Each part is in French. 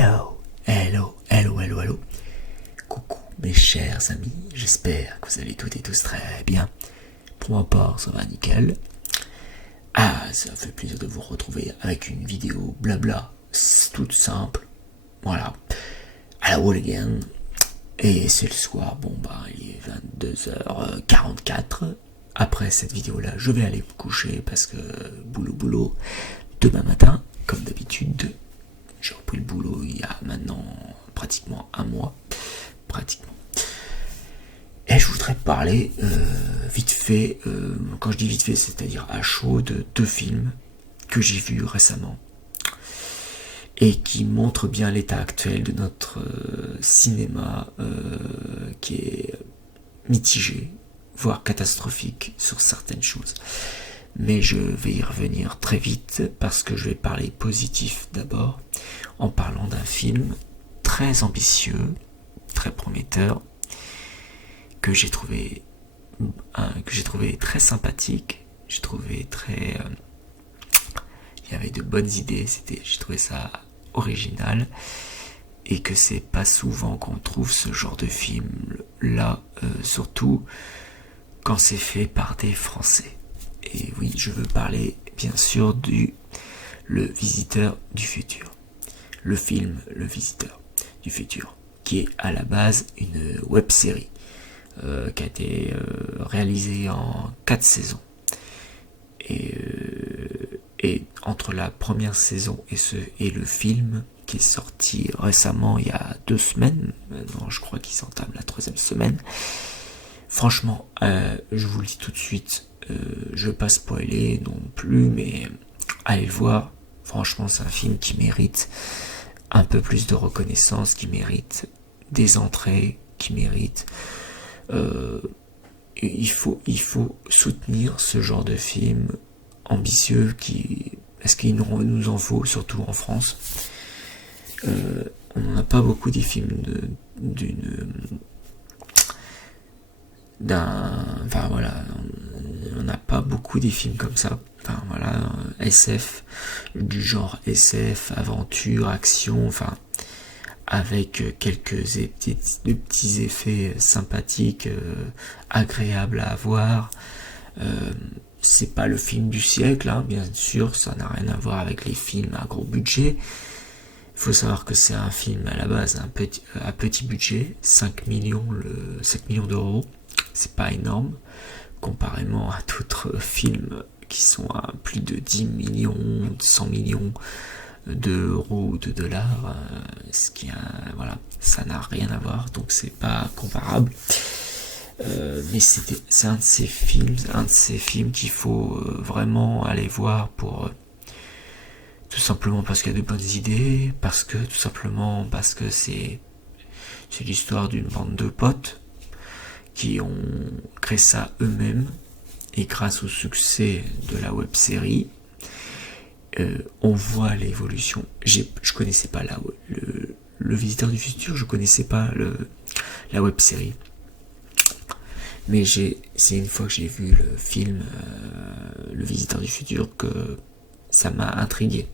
Hello, hello, hello, hello, hello. Coucou mes chers amis, j'espère que vous allez toutes et tous très bien. Pour ma part, ça va nickel. Ça fait plaisir de vous retrouver avec une vidéo blabla, toute simple. Voilà, à la wall again. Et c'est le soir, il est 22h44. Après cette vidéo-là, je vais aller me coucher parce que boulot. Demain matin, comme d'habitude, j'ai repris le boulot il y a maintenant pratiquement un mois. Et je voudrais parler vite fait, quand je dis vite fait, c'est-à-dire à chaud, de deux films que j'ai vus récemment et qui montrent bien l'état actuel de notre cinéma qui est mitigé, voire catastrophique sur certaines choses. Mais je vais y revenir très vite parce que je vais parler positif d'abord en parlant d'un film très ambitieux, très prometteur, que j'ai trouvé très sympathique. J'ai trouvé il y avait de bonnes idées, j'ai trouvé ça original et que c'est pas souvent qu'on trouve ce genre de film là, surtout quand c'est fait par des Français. Et oui, je veux parler bien sûr Le Visiteur du Futur. Le film Le Visiteur du Futur, qui est à la base une web-série qui a été réalisée en 4 saisons. Et entre la première saison et le film qui est sorti récemment, il y a 2 semaines, maintenant je crois qu'il s'entame la 3e semaine, franchement, je vous le dis tout de suite, je ne veux pas spoiler non plus, mais allez le voir. Franchement, c'est un film qui mérite un peu plus de reconnaissance, qui mérite des entrées, qui mérite... il faut soutenir ce genre de film ambitieux parce qu'il nous en faut, surtout en France. On n'en a pas beaucoup des films on n'a pas beaucoup des films comme ça. SF, du genre SF, aventure, action, avec quelques petits effets sympathiques, agréables à voir. C'est pas le film du siècle, bien sûr, ça n'a rien à voir avec les films à gros budget. Il faut savoir que c'est un film à la base à petit budget, 5 millions d'euros. C'est pas énorme, comparément à d'autres films qui sont à plus de 10 millions, 100 millions d'euros ou de dollars, ça n'a rien à voir, donc c'est pas comparable. Mais c'est un de ces films qu'il faut vraiment aller voir pour tout simplement parce qu'il y a de bonnes idées, parce que c'est l'histoire d'une bande de potes qui ont créé ça eux-mêmes, et grâce au succès de la web-série, on voit l'évolution. Je connaissais pas le Visiteur du Futur, je connaissais pas la web-série. Mais c'est une fois que j'ai vu le film Le Visiteur du Futur que ça m'a intrigué.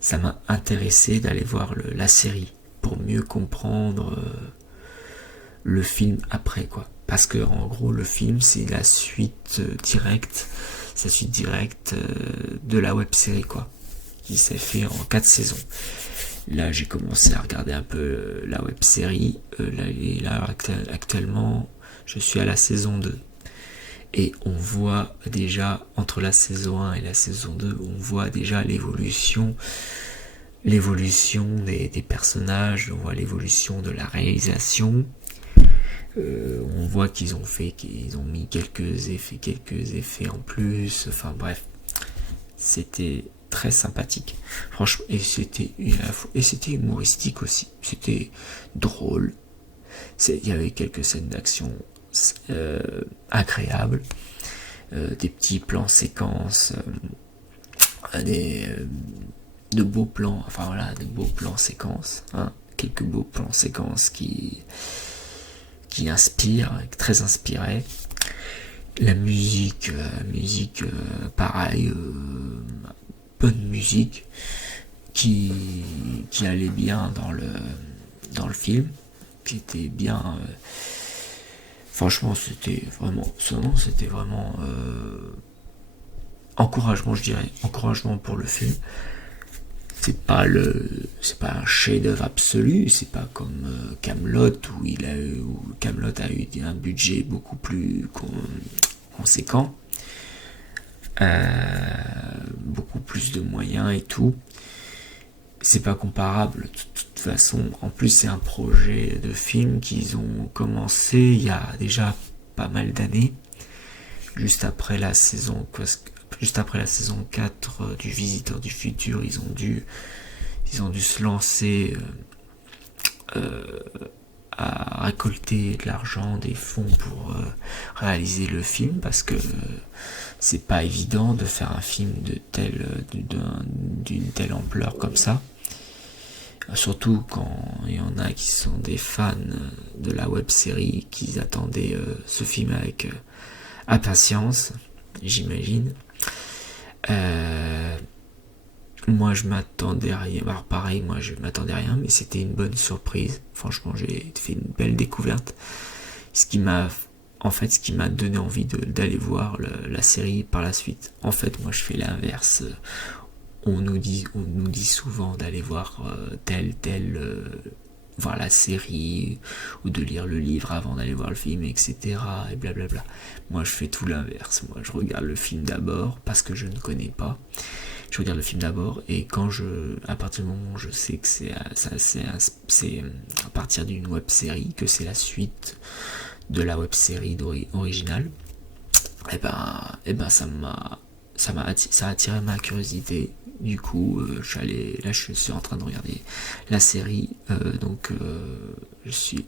Ça m'a intéressé d'aller voir la série pour mieux comprendre le film après, quoi. Parce que en gros le film c'est la suite directe de la web série, quoi, qui s'est fait en 4 saisons. Là j'ai commencé à regarder un peu la web série. Actuellement je suis à la saison 2 et on voit déjà entre la saison 1 et la saison 2, on voit déjà l'évolution des personnages, on voit l'évolution de la réalisation. On voit qu'ils ont mis quelques effets en plus. Enfin bref, c'était très sympathique. Franchement, et c'était humoristique aussi. C'était drôle. Il y avait quelques scènes d'action agréables, des petits plans séquences, de beaux plans. De beaux plans séquences. Quelques beaux plans séquences qui inspire, très inspiré. La musique, pareil, bonne musique qui allait bien dans le film, qui était bien. Franchement, c'était vraiment encouragement, je dirais, encouragement pour le film. C'est pas un chef-d'œuvre absolu, c'est pas comme Camelot où Camelot a eu un budget beaucoup plus conséquent, beaucoup plus de moyens et tout. C'est pas comparable de toute façon. En plus, c'est un projet de film qu'ils ont commencé il y a déjà pas mal d'années, juste après la saison 4 du Visiteur du Futur. Ils ont dû se lancer à récolter de l'argent, des fonds pour réaliser le film, parce que c'est pas évident de faire un film d'une telle ampleur comme ça. Surtout quand il y en a qui sont des fans de la web série, qui attendaient ce film avec impatience, j'imagine. Moi je m'attendais à rien. Alors pareil, moi je m'attendais à rien, mais c'était une bonne surprise. Franchement, j'ai fait une belle découverte. Ce qui m'a donné envie d'aller voir la série par la suite. En fait, moi je fais l'inverse. On nous dit souvent d'aller voir voir la série, ou de lire le livre avant d'aller voir le film, etc. et blablabla. Moi je fais tout l'inverse. Moi je regarde le film d'abord parce que je ne connais pas. Je regarde le film d'abord, et à partir du moment où je sais que c'est à partir d'une web série, que c'est la suite de la web série originale, et ben ça a attiré ma curiosité. Du coup, je suis en train de regarder la série, donc je suis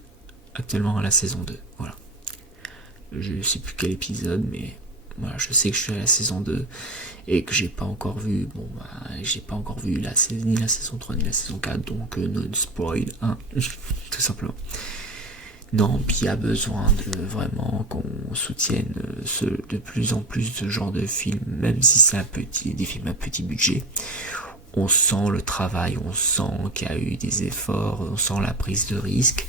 actuellement à la saison 2. Voilà. Je sais plus quel épisode, mais voilà, je sais que je suis à la saison 2 et que j'ai pas encore vu ni la saison 3 ni la saison 4, donc non spoil, hein, tout simplement. Non, puis il y a besoin de vraiment qu'on soutienne de plus en plus ce genre de films, même si c'est des films à petit budget. On sent le travail, on sent qu'il y a eu des efforts, on sent la prise de risque.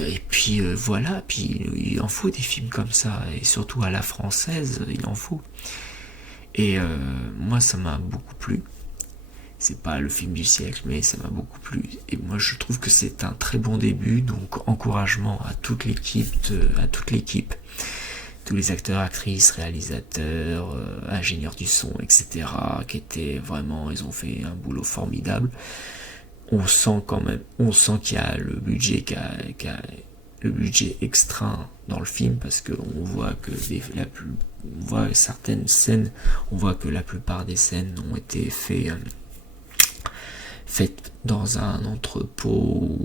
Et puis voilà, puis il en faut des films comme ça, et surtout à la française, il en faut. Et moi ça m'a beaucoup plu. C'est pas le film du siècle, mais ça m'a beaucoup plu. Et moi je trouve que c'est un très bon début, donc encouragement à toute l'équipe, tous les acteurs, actrices, réalisateurs, ingénieurs du son, etc. qui étaient vraiment, ils ont fait un boulot formidable. On sent qu'il y a le budget le budget extra dans le film, parce qu'on voit que on voit certaines scènes, on voit que la plupart des scènes ont été faites dans un entrepôt,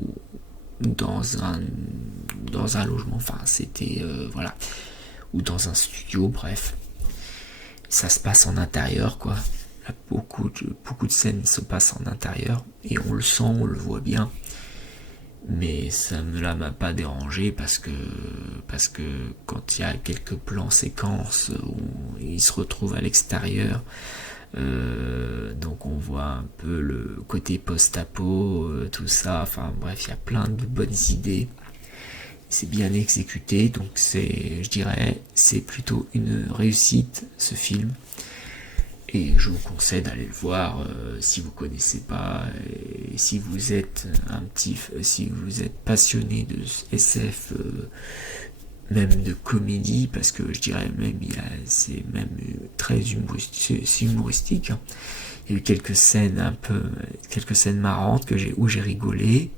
dans un logement, enfin c'était voilà, ou dans un studio, bref. Ça se passe en intérieur, quoi. Beaucoup de scènes se passent en intérieur, et on le sent, on le voit bien. Mais ça m'a pas dérangé, parce que quand il y a quelques plans séquences où il se retrouve à l'extérieur, donc on voit un peu le côté post-apo, tout ça, enfin bref, il y a plein de bonnes idées, c'est bien exécuté, donc je dirais c'est plutôt une réussite, ce film. Et je vous conseille d'aller le voir si vous connaissez pas, et si vous êtes si vous êtes passionné de SF, même de comédie, parce que je dirais même c'est même très humoristique, hein. Il y a eu quelques scènes marrantes où j'ai rigolé.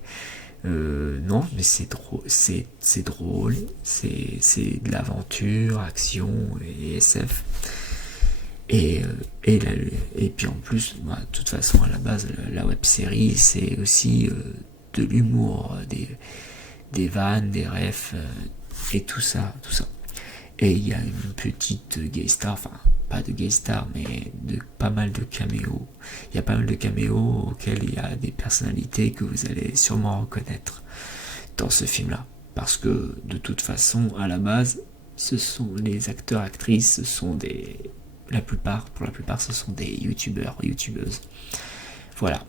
Non, mais c'est drôle, c'est de l'aventure, action et SF. Et puis en plus, de toute façon, à la base, la web série, c'est aussi de l'humour, des vannes, des refs, et tout ça. Et il y a une petite guest star, enfin pas de guest star, mais pas mal de caméos. Il y a pas mal de caméos auxquels il y a des personnalités que vous allez sûrement reconnaître dans ce film-là. Parce que de toute façon, à la base, ce sont les acteurs, actrices, ce sont des pour la plupart, ce sont des youtubeurs, youtubeuses. Voilà.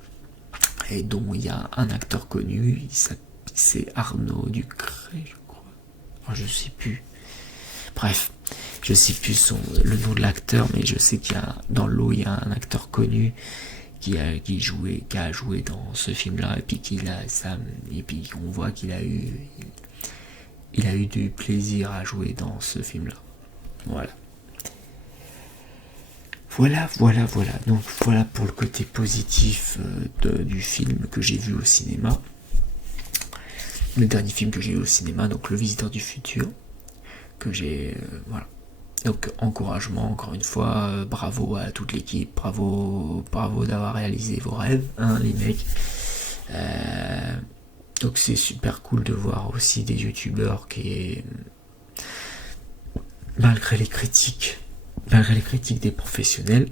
Et dont il y a un acteur connu, c'est Arnaud Ducret, je crois. Oh, je sais plus. Bref, je sais plus le nom de l'acteur, mais je sais qu'il y a dans l'eau, il y a un acteur connu qui a joué dans ce film-là, et puis et puis on voit qu'il a eu du plaisir à jouer dans ce film-là. Voilà. Voilà. Donc voilà pour le côté positif du film que j'ai vu au cinéma. Le dernier film que j'ai vu au cinéma, donc Le Visiteur du Futur, que j'ai... voilà. Donc encouragement, encore une fois, bravo à toute l'équipe, bravo d'avoir réalisé vos rêves, hein, les mecs. Donc c'est super cool de voir aussi des youtubeurs qui, malgré les critiques des professionnels,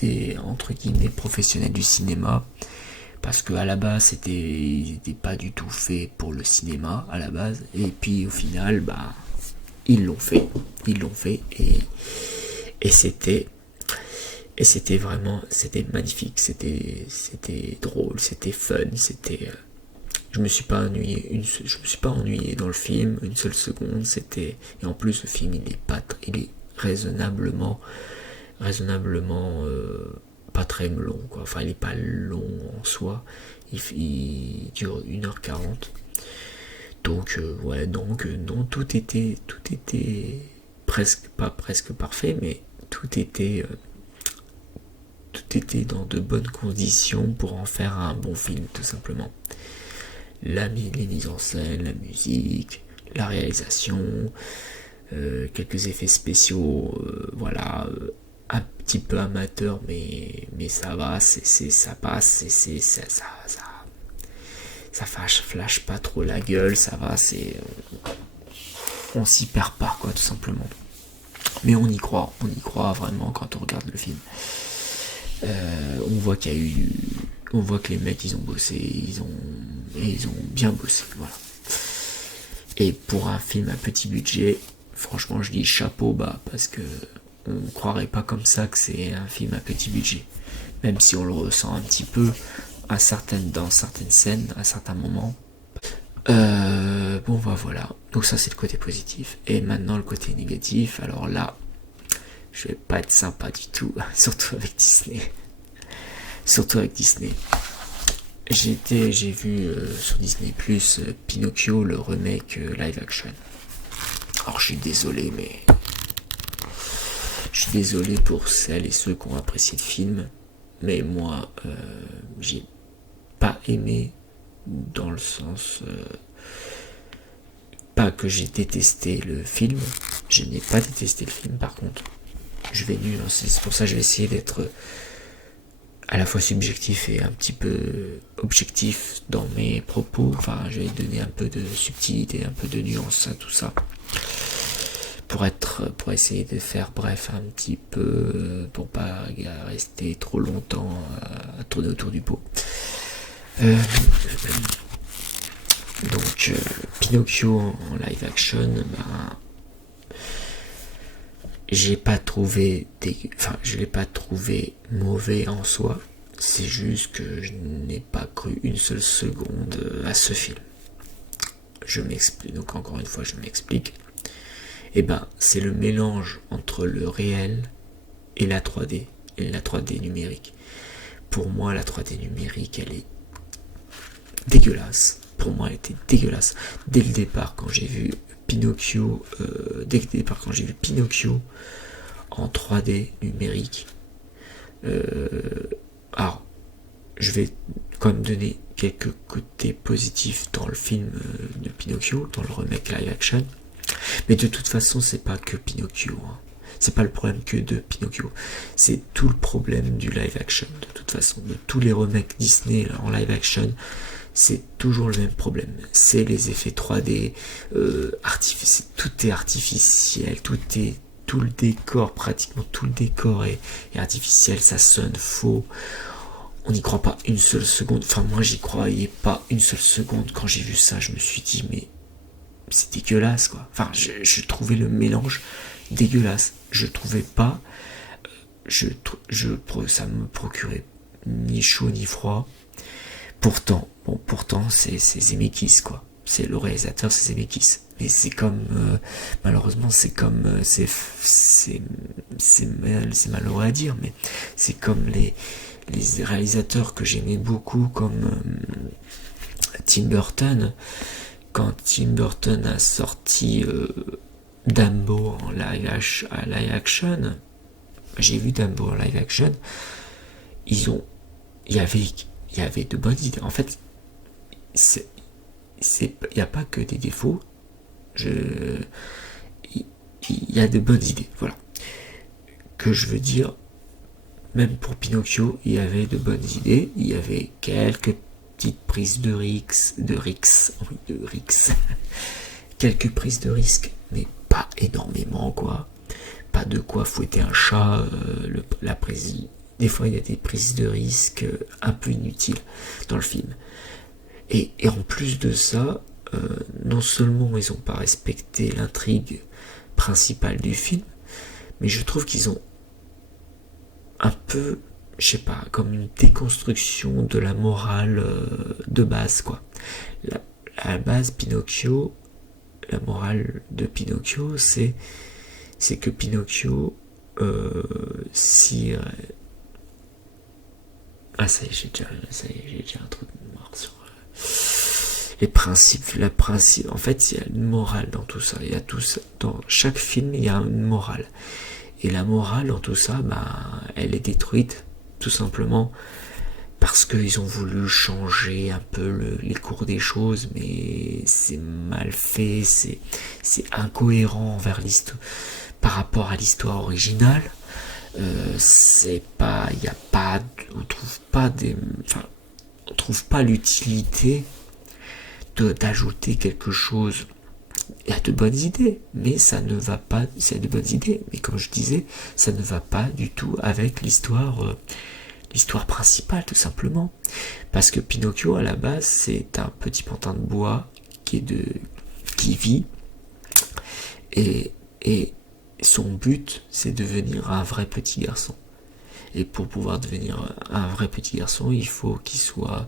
des entre guillemets professionnels du cinéma, parce que à la base ils n'étaient pas du tout faits pour le cinéma à la base, et puis au final ils l'ont fait et c'était magnifique, c'était drôle, c'était fun, je me suis pas ennuyé dans le film une seule seconde. Et en plus le film il est raisonnablement pas très long, quoi. Enfin, il est pas long en soi, il dure 1h40. Donc non, tout était pas presque parfait, mais tout était dans de bonnes conditions pour en faire un bon film, tout simplement. Les mises en scène, la musique, la réalisation, quelques effets spéciaux, un petit peu amateur, mais ça va, ça passe, ça flash pas trop la gueule, ça va, on s'y perd pas, quoi, tout simplement. Mais on y croit vraiment quand on regarde le film. On voit que les mecs ils ont bossé, ils ont bien bossé, voilà. Et pour un film à petit budget, franchement je dis chapeau bas, parce que on croirait pas comme ça que c'est un film à petit budget, même si on le ressent un petit peu dans certaines scènes, à certains moments. Voilà, donc ça c'est le côté positif. Et maintenant le côté négatif, alors là je vais pas être sympa du tout, surtout avec Disney. J'ai vu sur Disney Plus Pinocchio, le remake live action. Alors je suis désolé pour celles et ceux qui ont apprécié le film, mais moi j'ai pas aimé, dans le sens pas que j'ai détesté le film, je n'ai pas détesté le film. Par contre je vais nul, c'est pour ça que je vais essayer d'être à la fois subjectif et un petit peu objectif dans mes propos. Enfin, je vais donner un peu de subtilité, un peu de nuance à tout ça, pour essayer de faire bref un petit peu, pour pas rester trop longtemps à tourner autour du pot. Donc Pinocchio en live action, je l'ai pas trouvé mauvais en soi, c'est juste que je n'ai pas cru une seule seconde à ce film. Je m'explique, donc encore une fois je m'explique. C'est le mélange entre le réel et la 3D, et la 3D numérique. Pour moi, la 3D numérique, elle est dégueulasse. Pour moi, elle était dégueulasse. Dès le départ, quand j'ai vu Pinocchio en 3D numérique, alors je vais quand même donner quelques côtés positifs dans le film de Pinocchio, dans le remake live action, mais de toute façon c'est pas que Pinocchio, hein. C'est pas le problème que de Pinocchio, c'est tout le problème du live action. De toute façon, de tous les remakes Disney en live action, c'est toujours le même problème. C'est les effets 3D, tout est artificiel, tout le décor, pratiquement tout le décor est artificiel, ça sonne faux. On n'y croit pas une seule seconde. Enfin, moi, j'y croyais pas une seule seconde. Quand j'ai vu ça, je me suis dit, mais c'est dégueulasse, quoi. Enfin, je trouvais le mélange dégueulasse. Je trouvais pas, ça me procurait ni chaud ni froid. Pourtant c'est Zemeckis quoi. C'est le réalisateur, c'est Zemeckis. Mais c'est comme malheureusement c'est comme c'est malheureux à dire, mais c'est comme les réalisateurs que j'aimais beaucoup comme Tim Burton. Quand Tim Burton a sorti Dumbo en live action, j'ai vu Dumbo en live action, il y avait de bonnes idées. En fait, il n'y a pas que des défauts. Il y a de bonnes idées, voilà. Que je veux dire, même pour Pinocchio, il y avait de bonnes idées. Il y avait quelques petites prises de risques, quelques prises de risques, mais pas énormément, quoi. Pas de quoi fouetter un chat. La prise, des fois, il y a des prises de risques un peu inutiles dans le film. Et en plus de ça, non seulement ils n'ont pas respecté l'intrigue principale du film, mais je trouve qu'ils ont un peu, je sais pas, comme une déconstruction de la morale de base, quoi. À la base, Pinocchio, la morale de Pinocchio, c'est que Pinocchio, si... ça y est, j'ai déjà un truc noir sur... les principes, en fait, il y a une morale dans tout ça. Il y a tout ça. Dans chaque film, il y a une morale. Et la morale dans tout ça, elle est détruite, tout simplement, parce qu'ils ont voulu changer un peu les cours des choses, mais c'est mal fait, c'est incohérent envers l'histoire, par rapport à l'histoire originale. C'est pas, il y a pas, on trouve pas l'utilité d'ajouter quelque chose. Il y a de bonnes idées, mais ça ne va pas, c'est de bonnes idées, mais comme je disais, ça ne va pas du tout avec l'histoire principale, tout simplement. Parce que Pinocchio, à la base, c'est un petit pantin de bois qui vit, et son but, c'est de devenir un vrai petit garçon. Et pour pouvoir devenir un vrai petit garçon, il faut qu'il soit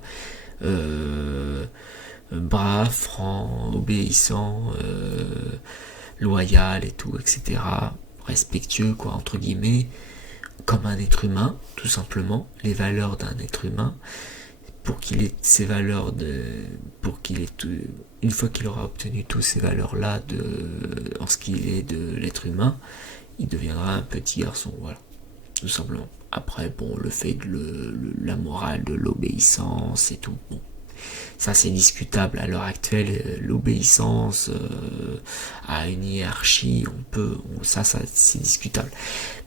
brave, franc, obéissant, loyal et tout, etc. Respectueux, quoi, entre guillemets, comme un être humain, tout simplement, les valeurs d'un être humain, pour qu'il ait ces valeurs une fois qu'il aura obtenu toutes ces valeurs-là en ce qu'il est de l'être humain, il deviendra un petit garçon, voilà, tout simplement. Après, bon, le fait de la morale, de l'obéissance et tout, bon, ça c'est discutable à l'heure actuelle. L'obéissance à une hiérarchie, ça c'est discutable.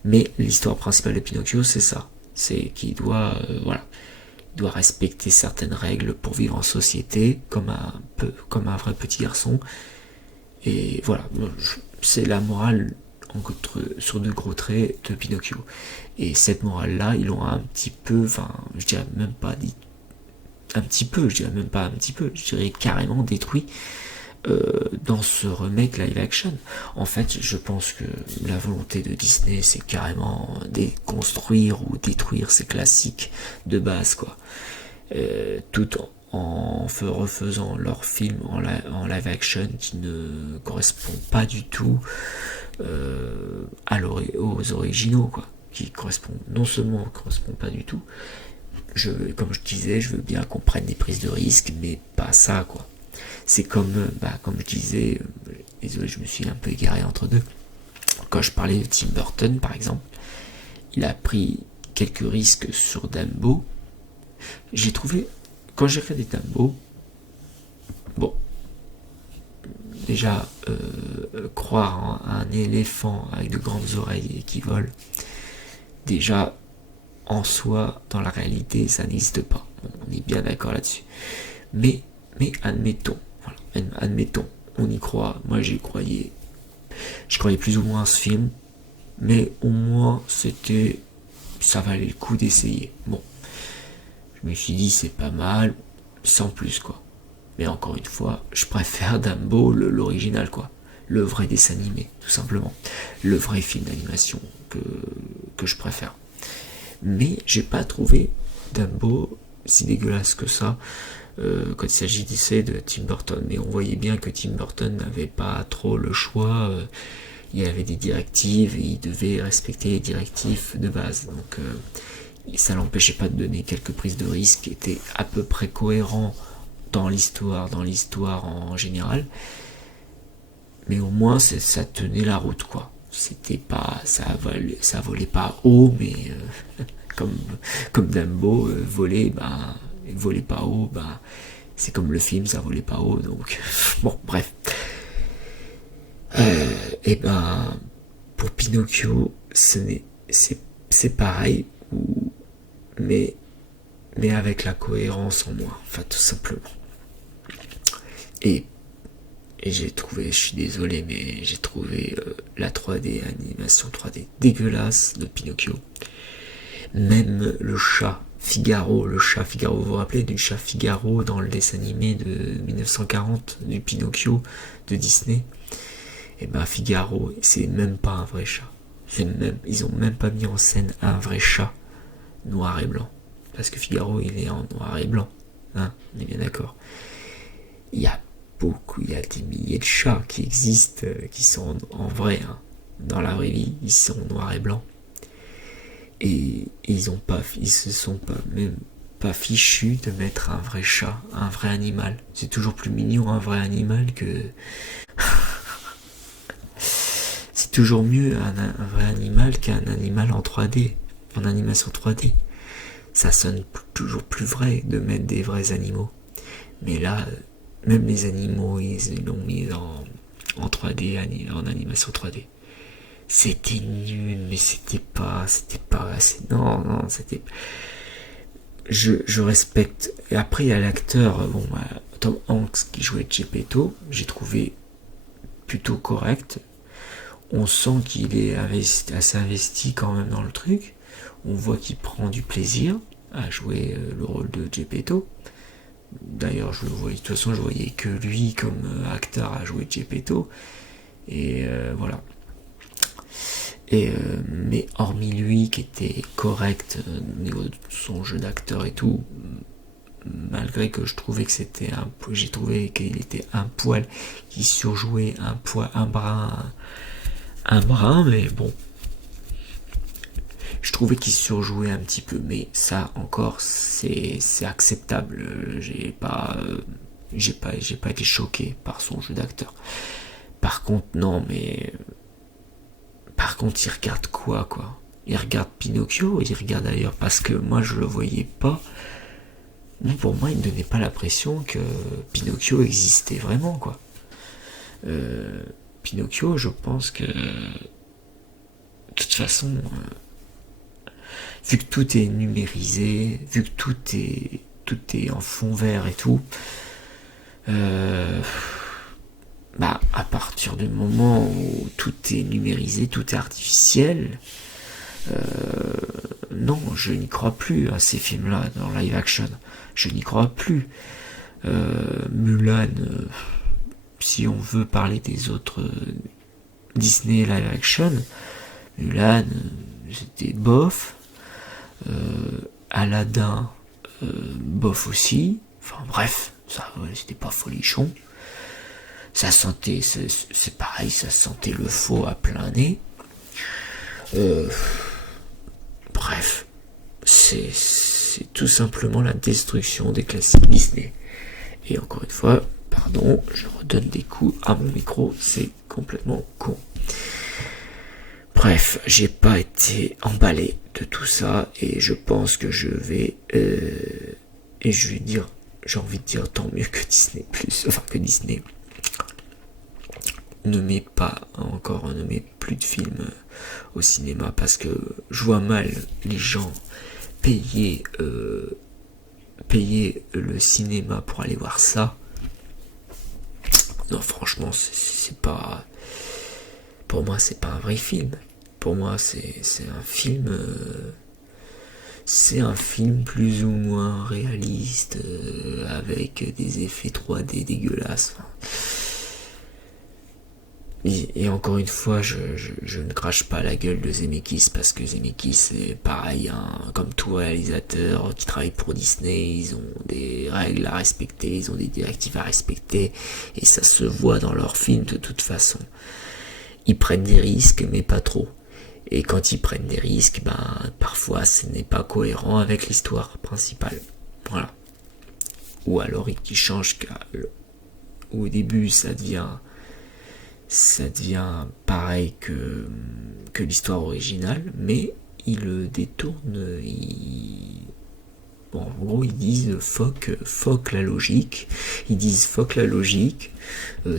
Mais l'histoire principale de Pinocchio, c'est ça, c'est qu'il doit il doit respecter certaines règles pour vivre en société comme un vrai petit garçon. Et voilà, c'est la morale sur de gros traits de Pinocchio. Et cette morale là, ils l'ont un petit peu, je dirais même pas un petit peu, je dirais carrément détruit dans ce remake live action. En fait, je pense que la volonté de Disney, c'est carrément déconstruire ou détruire ces classiques de base, quoi. Tout en refaisant leurs films en live action qui ne correspondent pas du tout aux originaux, quoi. Qui correspondent, non seulement correspondent pas du tout, comme je disais, je veux bien qu'on prenne des prises de risques, mais pas ça, quoi. C'est comme je disais, désolé, je me suis un peu égaré entre deux. Quand je parlais de Tim Burton, par exemple, il a pris quelques risques sur Dumbo. J'ai trouvé, quand j'ai regardé Dumbo, bon, déjà, croire à un éléphant avec de grandes oreilles et qui vole, déjà, en soi, dans la réalité, ça n'existe pas. On est bien d'accord là-dessus. Mais admettons, on y croit. Moi, je croyais plus ou moins à ce film, mais au moins, ça valait le coup d'essayer. Bon, je me suis dit, c'est pas mal, sans plus, quoi. Mais encore une fois, je préfère Dumbo, l'original, quoi. le vrai dessin animé, tout simplement. Le vrai film d'animation que je préfère. Mais j'ai pas trouvé Dumbo si dégueulasse que ça quand il s'agissait de Tim Burton. Mais on voyait bien que Tim Burton n'avait pas trop le choix. Il y avait des directives et il devait respecter les directives de base. Donc ça l'empêchait pas de donner quelques prises de risque qui étaient à peu près cohérents dans l'histoire en général. Mais au moins ça tenait la route, quoi. C'était pas, ça volait pas haut, mais comme Dumbo volait pas haut, c'est comme le film, ça volait pas haut, donc bon, bref. Et pour Pinocchio, c'est pareil, mais avec la cohérence en moins, enfin tout simplement. Et j'ai trouvé, je suis désolé, mais j'ai trouvé la 3D, animation 3D dégueulasse de Pinocchio. Même le chat Figaro, vous vous rappelez du chat Figaro dans le dessin animé de 1940 du Pinocchio de Disney? Et Figaro, c'est même pas un vrai chat. Ils ont même pas mis en scène un vrai chat noir et blanc. Parce que Figaro, il est en noir et blanc. Hein, on est bien d'accord. Il y a des milliers de chats qui existent, qui sont en vrai, hein. Dans la vraie vie, ils sont noir et blanc. Et ils se sont même pas fichus de mettre un vrai chat, un vrai animal. C'est toujours plus mignon un vrai animal que... C'est toujours mieux un vrai animal qu'un animal en 3D, en animation 3D. Ça sonne toujours plus vrai de mettre des vrais animaux. Mais là, même les animaux, ils l'ont mis en 3D, en animation 3D. C'était nul, mais c'était pas assez. Non, c'était. Je respecte. Et après, il y a l'acteur, Tom Hanks qui jouait Geppetto. J'ai trouvé plutôt correct. On sent qu'il est assez investi quand même dans le truc. On voit qu'il prend du plaisir à jouer le rôle de Geppetto. D'ailleurs, de toute façon, je voyais que lui comme acteur à jouer Geppetto. Et voilà. Mais hormis lui qui était correct au niveau de son jeu d'acteur et tout, malgré que je trouvais que j'ai trouvé qu'il était un poil qui surjouait un brin, mais bon, je trouvais qu'il surjouait un petit peu, mais ça encore c'est acceptable. J'ai pas été choqué par son jeu d'acteur. Par contre, il regarde quoi Il regarde Pinocchio, il regarde ailleurs, parce que moi je le voyais pas. Pour moi, il me donnait pas l'impression que Pinocchio existait vraiment, quoi. Pinocchio, je pense que de toute façon, vu que tout est numérisé, vu que tout est en fond vert et tout, à partir du moment où tout est numérisé, tout est artificiel, non, je n'y crois plus à ces films-là dans live action. Je n'y crois plus. Mulan, si on veut parler des autres Disney live action, Mulan, c'était bof. Aladdin, bof aussi. Enfin bref, ça, c'était pas folichon. Ça sentait, c'est pareil, ça sentait le faux à plein nez. Bref, c'est tout simplement la destruction des classiques Disney. Et encore une fois, pardon, je redonne des coups à mon micro, c'est complètement con. Bref, j'ai pas été emballé de tout ça et je pense que j'ai envie de dire tant mieux que Disney que Disney ne met plus de films au cinéma, parce que je vois mal les gens payer le cinéma pour aller voir ça. Non, franchement, c'est pas, pour moi, c'est pas un vrai film. Pour moi, c'est un film, plus ou moins réaliste, avec des effets 3D dégueulasses. Et encore une fois, je ne crache pas la gueule de Zemeckis parce que Zemeckis c'est pareil, hein, comme tout réalisateur qui travaille pour Disney, ils ont des règles à respecter, ils ont des directives à respecter, et ça se voit dans leurs films de toute façon. Ils prennent des risques, mais pas trop. Et quand ils prennent des risques, parfois ce n'est pas cohérent avec l'histoire principale. Voilà. Ou alors ils changent, au début ça devient pareil que l'histoire originale, mais ils le détournent, bon, en gros ils disent fuck la logique,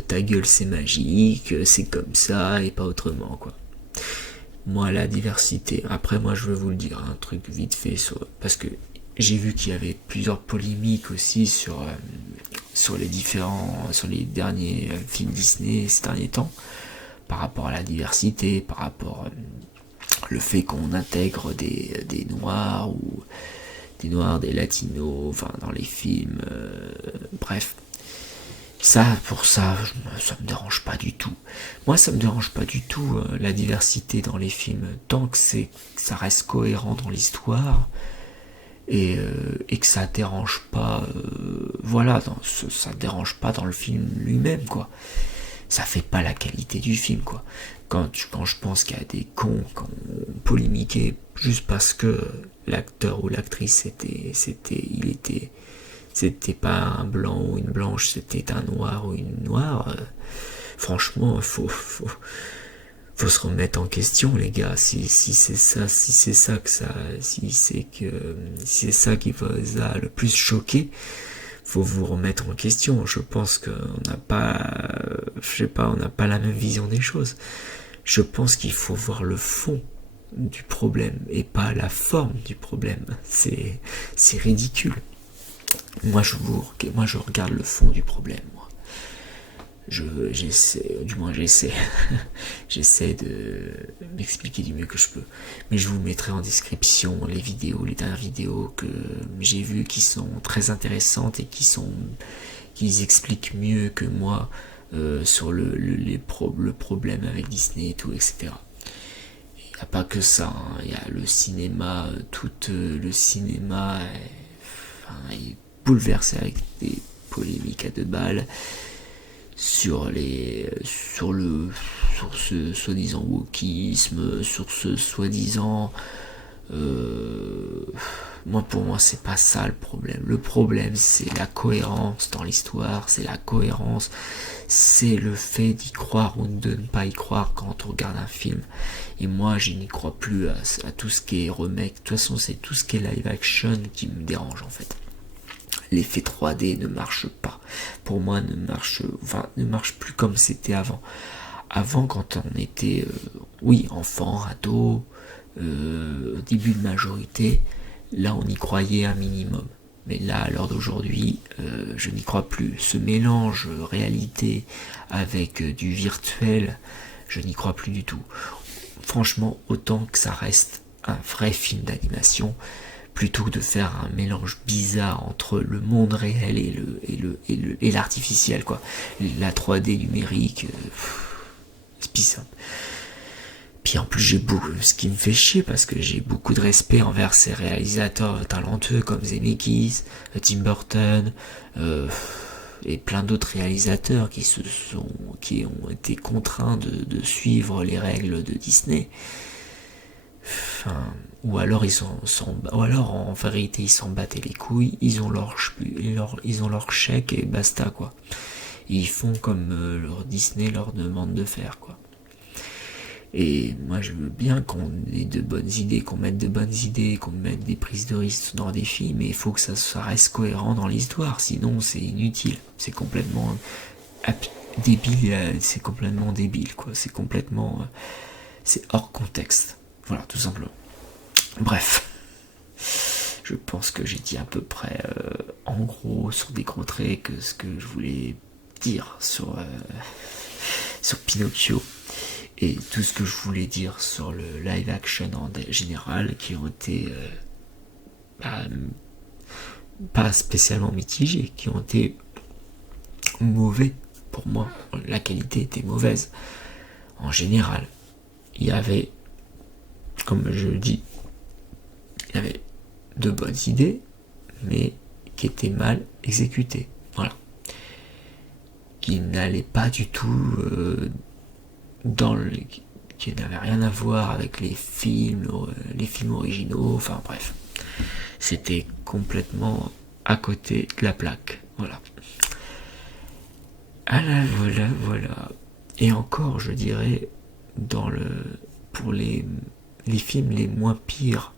ta gueule c'est magique, c'est comme ça et pas autrement quoi. Moi la diversité, après moi je vais vous le dire, un truc vite fait, parce que j'ai vu qu'il y avait plusieurs polémiques aussi sur les derniers films Disney ces derniers temps, par rapport à la diversité, par rapport le fait qu'on intègre des noirs ou des latinos, enfin dans les films, bref. Pour ça, ça me dérange pas du tout. Moi, ça me dérange pas du tout la diversité dans les films, tant que ça reste cohérent dans l'histoire. Et que ça dérange pas, ça dérange pas dans le film lui-même quoi. Ça fait pas la qualité du film quoi. Quand je pense qu'il y a des cons qui ont polémiqué juste parce que l'acteur ou l'actrice c'était pas un blanc ou une blanche, c'était un noir ou une noire, franchement faut se remettre en question les gars, si c'est ça qui vous a le plus choqué, faut vous remettre en question. Je pense qu'on n'a pas, on n'a pas la même vision des choses. Je pense qu'il faut voir le fond du problème et pas la forme du problème. C'est ridicule. Moi je regarde le fond du problème. J'essaie j'essaie de m'expliquer du mieux que je peux, mais je vous mettrai en description les dernières vidéos que j'ai vues qui sont très intéressantes et qui expliquent mieux que moi sur le problème avec Disney et tout, etc. Il n'y a pas que ça, hein. Il y a le cinéma, le cinéma est bouleversé avec des polémiques à deux balles sur ce soi-disant wokisme, sur ce soi-disant pour moi c'est pas ça le problème c'est la cohérence dans l'histoire, c'est la cohérence, c'est le fait d'y croire ou de ne pas y croire quand on regarde un film. Et moi je n'y crois plus à tout ce qui est remake. De toute façon c'est tout ce qui est live action qui me dérange en fait. L'effet 3D ne marche pas. Pour moi, ne marche plus comme c'était avant. Avant, quand on était, enfant, ado, au début de majorité, là, on y croyait un minimum. Mais là, à l'heure d'aujourd'hui, je n'y crois plus. Ce mélange réalité avec du virtuel, je n'y crois plus du tout. Franchement, autant que ça reste un vrai film d'animation, plutôt que de faire un mélange bizarre entre le monde réel et l'artificiel quoi. La 3D numérique, c'est bizarre. Puis en plus ce qui me fait chier parce que j'ai beaucoup de respect envers ces réalisateurs talentueux comme Zemeckis, Tim Burton, et plein d'autres réalisateurs qui ont été contraints de suivre les règles de Disney. Ou alors en vérité ils s'en battaient les couilles, ils ont leur chèque et basta quoi. Et ils font comme leur Disney leur demande de faire quoi. Et moi je veux bien qu'on ait de bonnes idées, qu'on mette des prises de risque dans des films, mais il faut que ça reste cohérent dans l'histoire, sinon c'est inutile, c'est complètement débile, c'est complètement débile quoi, c'est hors contexte. Voilà, tout simplement. Bref, je pense que j'ai dit à peu près, en gros, sur des gros traits, que ce que je voulais dire sur Pinocchio, et tout ce que je voulais dire sur le live action en général, qui ont été pas spécialement mitigés, qui ont été mauvais pour moi. La qualité était mauvaise. en général, il y avait, comme je dis, il y avait de bonnes idées, mais qui étaient mal exécutées. Voilà. Qui n'allaient pas du tout qui n'avaient rien à voir avec les films originaux, enfin bref. C'était complètement à côté de la plaque. Voilà. Ah là, voilà. Et encore, je dirais, pour les films les moins pires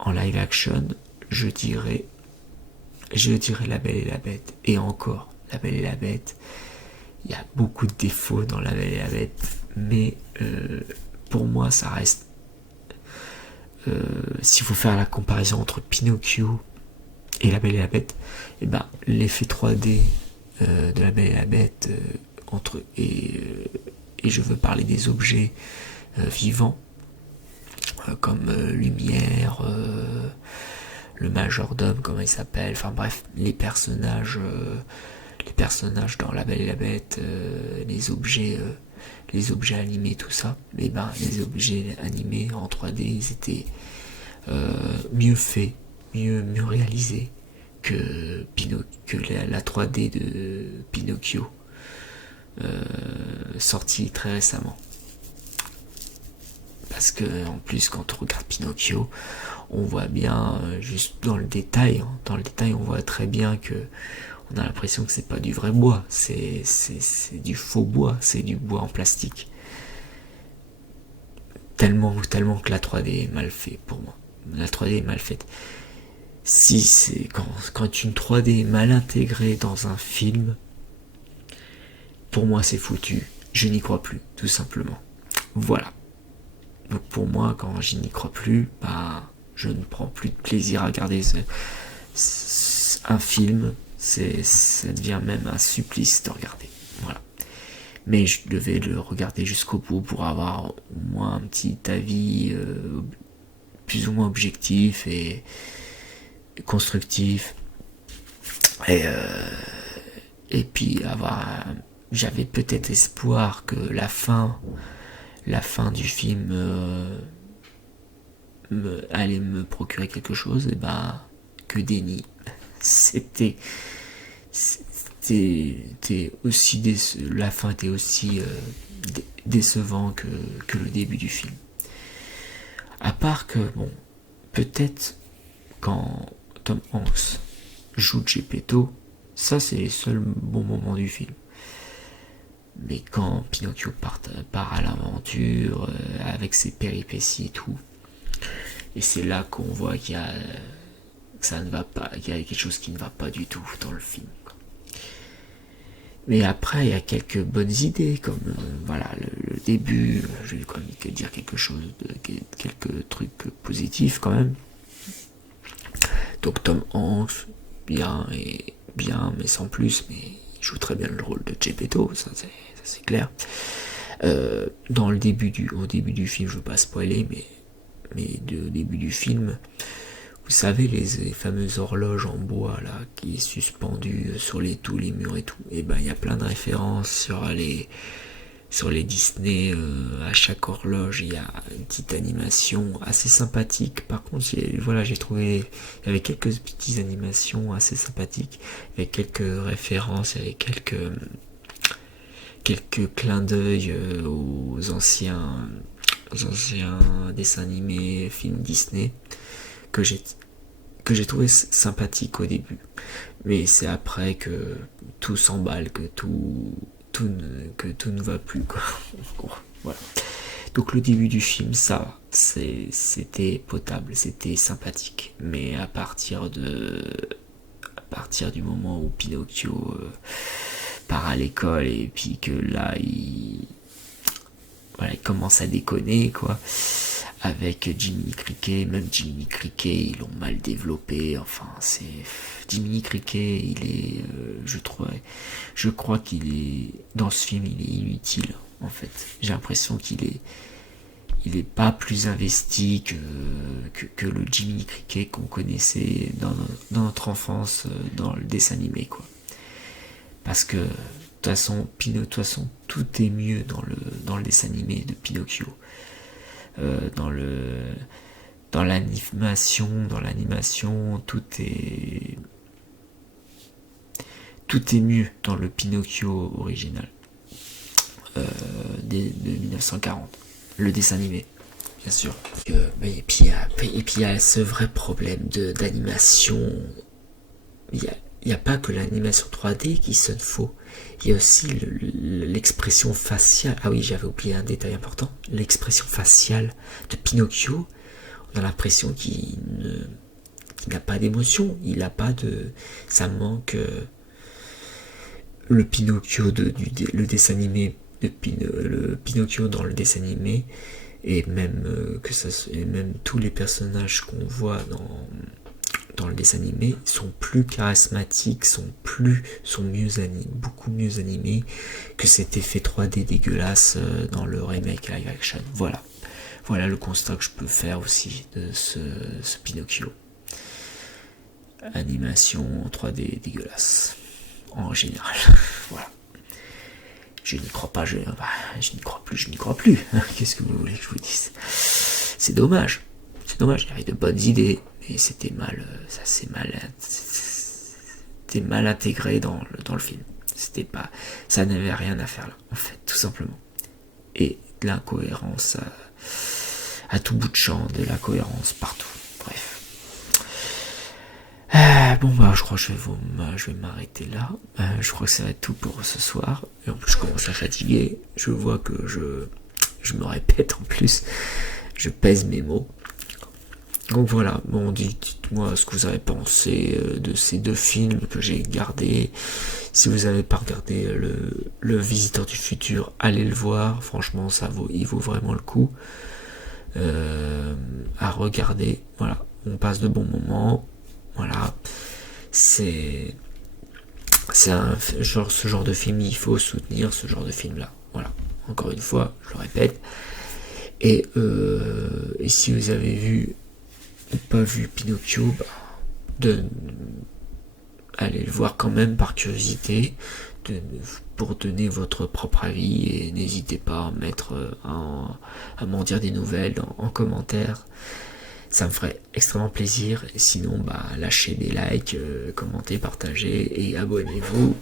en live action, je dirais La Belle et la Bête. Et encore, La Belle et la Bête, il y a beaucoup de défauts dans La Belle et la Bête, mais pour moi, ça reste... s'il faut faire la comparaison entre Pinocchio et La Belle et la Bête, et ben, l'effet 3D de La Belle et la Bête, et je veux parler des objets vivants, comme lumière, le majordome, comment il s'appelle, enfin bref, les personnages dans La Belle et la Bête, les objets animés, tout ça, et ben les objets animés en 3D, ils étaient mieux faits, mieux réalisés que la 3D de Pinocchio, sortie très récemment. Parce que en plus, quand on regarde Pinocchio, on voit bien, juste dans le détail, on voit très bien que on a l'impression que c'est pas du vrai bois, c'est du faux bois, c'est du bois en plastique. Tellement que la 3D est mal faite pour moi. La 3D est mal faite. Si c'est quand une 3D est mal intégrée dans un film, pour moi c'est foutu. Je n'y crois plus, tout simplement. Voilà. Donc pour moi, quand je n'y crois plus, je ne prends plus de plaisir à regarder un film. Ça devient même un supplice de regarder. Voilà. Mais je devais le regarder jusqu'au bout pour avoir au moins un petit avis plus ou moins objectif et constructif. Et puis j'avais peut-être espoir que la fin du film allait me procurer quelque chose, et que déni. C'était aussi la fin était aussi décevant que le début du film. À part que, bon, peut-être quand Tom Hanks joue Geppetto, ça c'est les seuls bons moments du film. Mais quand Pinocchio part à l'aventure, avec ses péripéties et tout, et c'est là qu'on voit qu'il y a quelque chose qui ne va pas du tout dans le film. Mais après, il y a quelques bonnes idées, comme le début, je vais quand même dire quelques trucs positifs quand même. Donc Tom Hanks, bien, mais sans plus, mais il joue très bien le rôle de Geppetto, ça c'est clair. Au début du film, je veux pas spoiler, mais au début du film, vous savez, les fameuses horloges en bois là qui est suspendues sur tous les murs et tout, et il y a plein de références sur les Disney. À chaque horloge il y a une petite animation assez sympathique. Par contre, j'ai trouvé il y avait quelques petites animations assez sympathiques avec quelques références, avec quelques clins d'œil aux anciens dessins animés, films Disney que j'ai trouvé sympathique au début, mais c'est après que tout s'emballe, que tout ne va plus, quoi. Voilà. Donc le début du film, ça, c'était potable, c'était sympathique, mais à partir du moment où Pinocchio part à l'école et puis que là il commence à déconner, quoi, avec Jiminy Cricket. Même Jiminy Cricket, ils l'ont mal développé. Enfin, Jiminy Cricket, il est, je crois qu'il est dans ce film, il est inutile. En fait, j'ai l'impression qu'il est pas plus investi que le Jiminy Cricket qu'on connaissait dans notre enfance, dans le dessin animé, quoi. Parce que De toute façon, tout est mieux dans le dessin animé de Pinocchio. Dans l'animation, tout est mieux dans le Pinocchio original de 1940, le dessin animé, bien sûr. Et puis il y a ce vrai problème d'animation. Il n'y a pas que l'animation 3D qui sonne faux. Il y a aussi l'expression faciale. Ah oui, j'avais oublié un détail important. L'expression faciale de Pinocchio, on a l'impression qu'il n'a pas d'émotion. Il n'a pas de... Ça manque... le Pinocchio le dessin animé, le Pinocchio dans le dessin animé, et même, même tous les personnages qu'on voit dans le dessin animé sont plus charismatiques, sont beaucoup mieux animés que cet effet 3D dégueulasse dans le remake live action. Voilà le constat que je peux faire aussi de ce Pinocchio. Animation 3D dégueulasse en général. Voilà. Je n'y crois pas, je n'y crois plus. Qu'est-ce que vous voulez que je vous dise? C'est dommage. Il y avait de bonnes idées, mais c'était mal intégré dans le film. Ça n'avait rien à faire là, en fait, tout simplement. Et de l'incohérence à tout bout de champ, de la cohérence partout. Bref. Je crois que je vais m'arrêter là. Je crois que ça va être tout pour ce soir. Et en plus, je commence à fatiguer. Je vois que je me répète en plus. Je pèse mes mots. Donc voilà, dites-moi ce que vous avez pensé de ces deux films que j'ai gardés. Si vous n'avez pas regardé le Visiteur du Futur, allez le voir. Franchement, il vaut vraiment le coup à regarder. Voilà, on passe de bons moments. Voilà, c'est ce genre de film, il faut soutenir ce genre de film-là. Voilà, encore une fois, je le répète. Et si vous avez vu ou pas vu Pinocchio, allez le voir quand même par curiosité, pour donner votre propre avis, et n'hésitez pas à m'en dire des nouvelles en commentaire. Ça me ferait extrêmement plaisir. Et sinon, lâchez des likes, commentez, partagez et abonnez-vous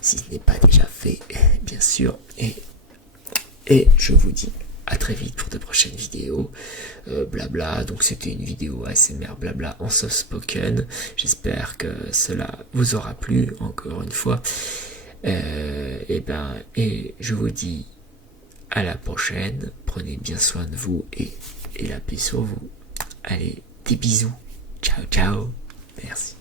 si ce n'est pas déjà fait, bien sûr. Et je vous dis à très vite pour de prochaines vidéos. Blabla. Donc c'était une vidéo ASMR blabla en soft spoken. J'espère que cela vous aura plu encore une fois. Et je vous dis à la prochaine. Prenez bien soin de vous et la paix sur vous. Allez, des bisous. Ciao, ciao. Merci.